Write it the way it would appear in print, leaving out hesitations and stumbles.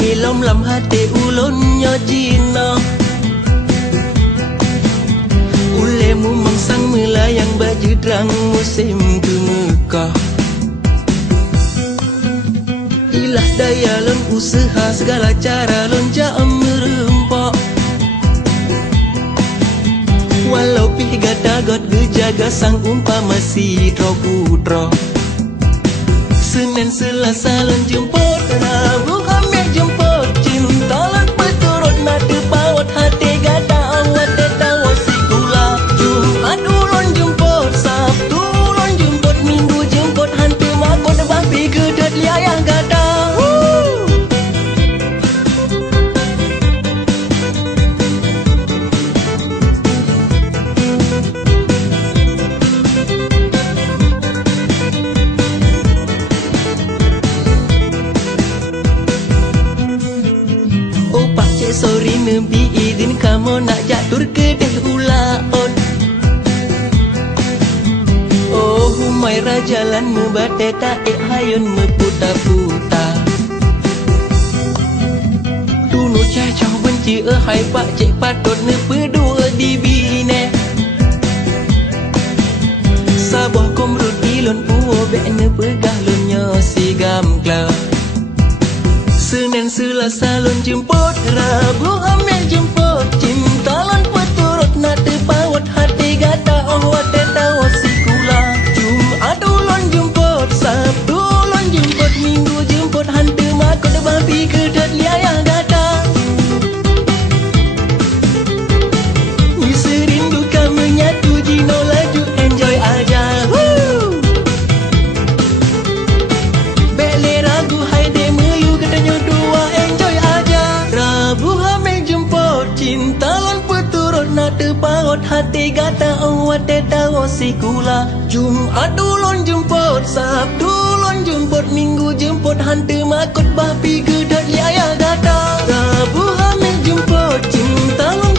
hilom lam hati ulun nyo jino ulemu mangsang melayang baju drang musim gemekah ilah daya lon usaha segala cara lon jam merempak walau pi gadagot gejaga sang umpama si tro putra Senin Selasa lon jemput Rabu Khamis jemput cinta lon berturut nada pawat hati gada awat tetawa sikula Jumat ulun jemput Sabtu ulun jemput Minggu jemput hantu makot bapi gedet liayah gada Sorry nembi izin kamu nak jatuh ke deh ulaon Oh Humaira jalan membate tak hayun meputa-puta Dulu cacau benci hai pak cek patut ne berdua di bine Sabah komrut ilon puo bek ne pegah lunyo si gamkla Senin Selasa lon jemput Rabu Khamis jemput cinta lon berturut nada pawat hati gata awat tetawa sikula Jumat ulun jemput Sabtu ulun jemput Minggu jemput hantu makot babi gedet liayah gata Ni serindu kau menyatu jino laju enjoy aja Bele ragu hai de melu katanya dua enjoy aja Rabu Khamis jemput cinta lon berturut nada pawat hati gata awat tetawa sikula Jumat ulun jemput Sabtu ulun jemput Minggu jemput hantu makot babi gedet liayah gata Rabu Khamis jemput cinta lon